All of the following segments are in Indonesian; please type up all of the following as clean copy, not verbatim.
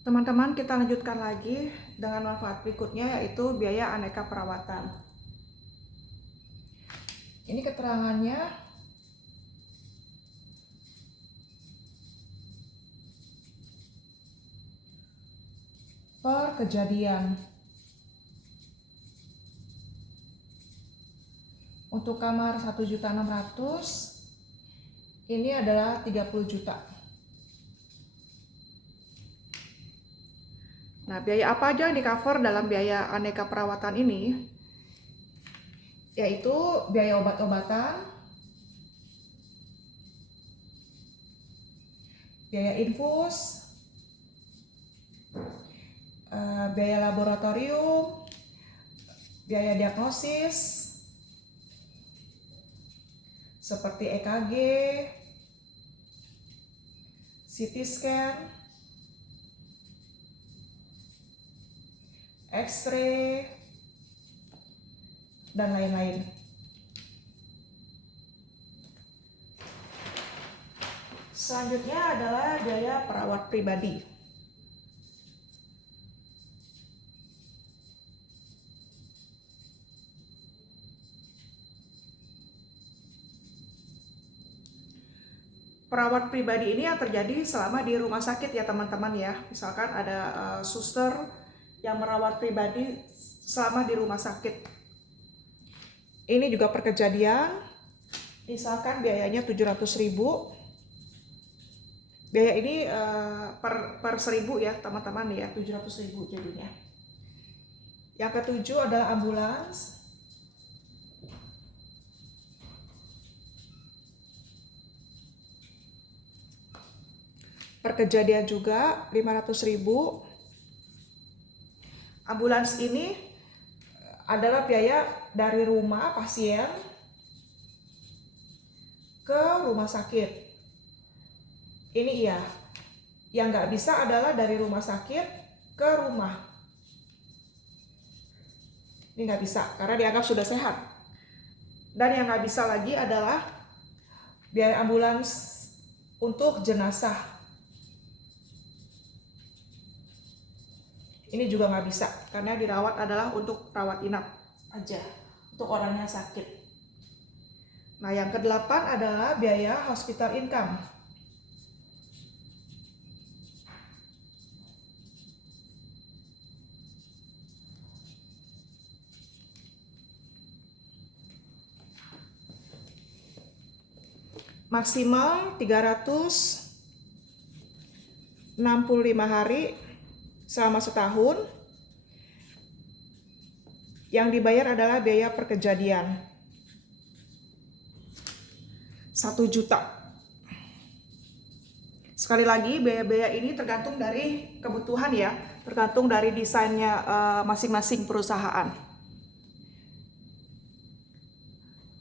Teman-teman, kita lanjutkan lagi dengan manfaat berikutnya, yaitu biaya aneka perawatan. Ini keterangannya. Per kejadian. Untuk kamar 1.600.000, ini adalah 30 juta. Nah, biaya apa aja yang di-cover dalam biaya aneka perawatan ini? Yaitu biaya obat-obatan, biaya infus, biaya laboratorium, biaya diagnosis, seperti EKG, CT scan, X-ray, dan lain-lain. Selanjutnya adalah biaya perawat pribadi. Perawat pribadi ini yang terjadi selama di rumah sakit ya teman-teman ya. Misalkan ada suster yang merawat pribadi selama di rumah sakit. Ini juga per kejadian. Misalkan biayanya 700.000. Biaya ini per 1.000 ya teman-teman ya, 700.000 jadinya. Yang ketujuh adalah ambulans. Per kejadian juga 500.000. Ambulans ini adalah biaya dari rumah pasien ke rumah sakit. Ini iya. Yang nggak bisa adalah dari rumah sakit ke rumah. Ini nggak bisa karena dianggap sudah sehat. Dan yang nggak bisa lagi adalah biaya ambulans untuk jenazah. Ini juga nggak bisa karena dirawat adalah untuk rawat inap aja, untuk orang yang sakit. Nah, yang kedelapan adalah biaya hospital income. Maksimal 365 hari selama setahun. Yang dibayar adalah biaya per kejadian 1 juta. Sekali lagi, biaya-biaya ini tergantung dari kebutuhan ya, tergantung dari desainnya masing-masing perusahaan.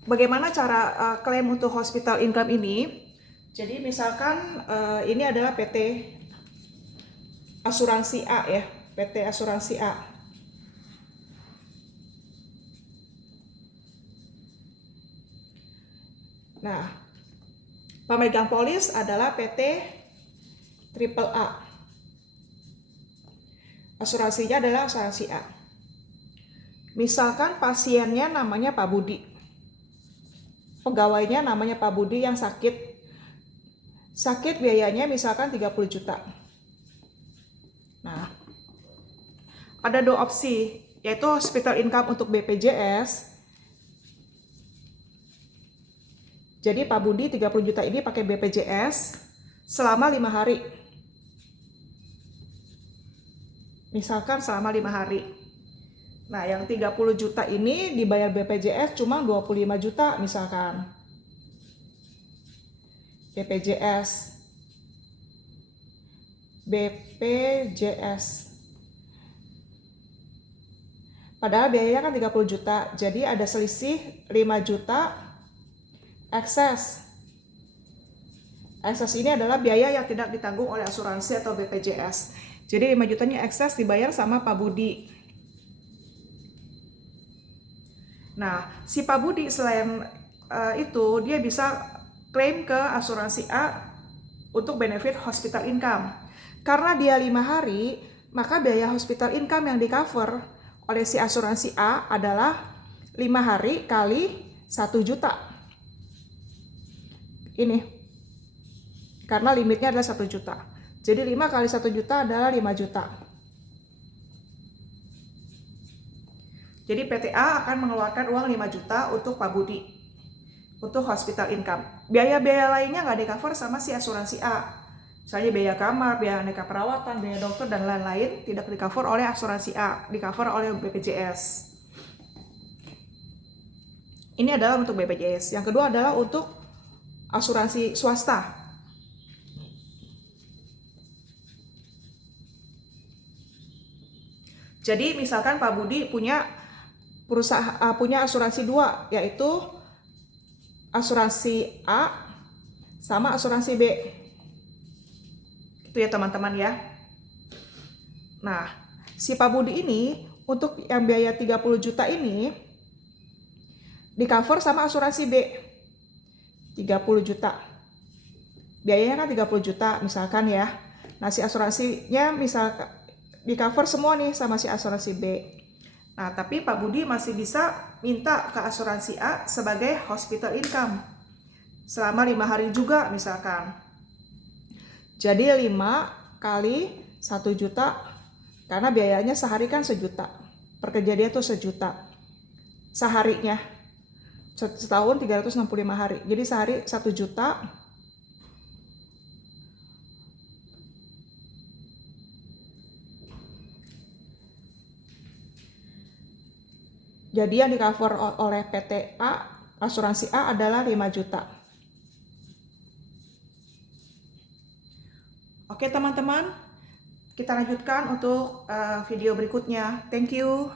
Bagaimana cara klaim untuk hospital income ini? Jadi misalkan ini adalah PT Asuransi A ya, PT Asuransi A. Nah, pemegang polis adalah PT Triple A. Asuransinya adalah asuransi A. Misalkan pasiennya namanya Pak Budi. Pegawainya namanya Pak Budi yang sakit. Sakit biayanya misalkan 30 juta. Nah, ada dua opsi, yaitu hospital income untuk BPJS. Jadi Pak Budi 30 juta ini pakai BPJS selama 5 hari. Misalkan selama 5 hari. Nah, yang 30 juta ini dibayar BPJS cuma 25 juta misalkan. BPJS. Padahal biayanya kan 30 juta. Jadi ada selisih 5 juta ekses. Ekses ini adalah biaya yang tidak ditanggung oleh asuransi atau BPJS. Jadi 5 jutanya ekses dibayar sama Pak Budi. Nah, si Pak Budi selain itu dia bisa klaim ke asuransi A untuk benefit hospital income. Karena dia 5 hari, maka biaya hospital income yang di cover oleh si asuransi A adalah 5 hari kali 1 juta. Ini. Karena limitnya adalah 1 juta. Jadi 5 kali 1 juta adalah 5 juta. Jadi PTA akan mengeluarkan uang 5 juta untuk Pak Budi, untuk hospital income. Biaya-biaya lainnya nggak di-cover sama si asuransi A. Misalnya biaya kamar, biaya aneka perawatan, biaya dokter, dan lain-lain tidak di-cover oleh asuransi A, di-cover oleh BPJS. Ini adalah untuk BPJS. Yang kedua adalah untuk asuransi swasta. Jadi misalkan Pak Budi punya asuransi 2, yaitu asuransi A sama asuransi B. Itu ya teman-teman ya. Nah, si Pak Budi ini untuk yang biaya 30 juta ini di cover sama asuransi B. 30 juta. Biayanya kan 30 juta misalkan ya. Nah, si asuransinya misalkan di cover semua nih sama si asuransi B. Nah, tapi Pak Budi masih bisa minta ke asuransi A sebagai hospital income selama 5 hari juga misalkan. Jadi 5 kali 1 juta, karena biayanya sehari kan sejuta. Per kejadian tuh sejuta seharinya. Setahun 365 hari. Jadi sehari 1 juta. Jadi yang di cover oleh PTA, asuransi A adalah 5 juta. Oke teman-teman, kita lanjutkan untuk video berikutnya. Thank you.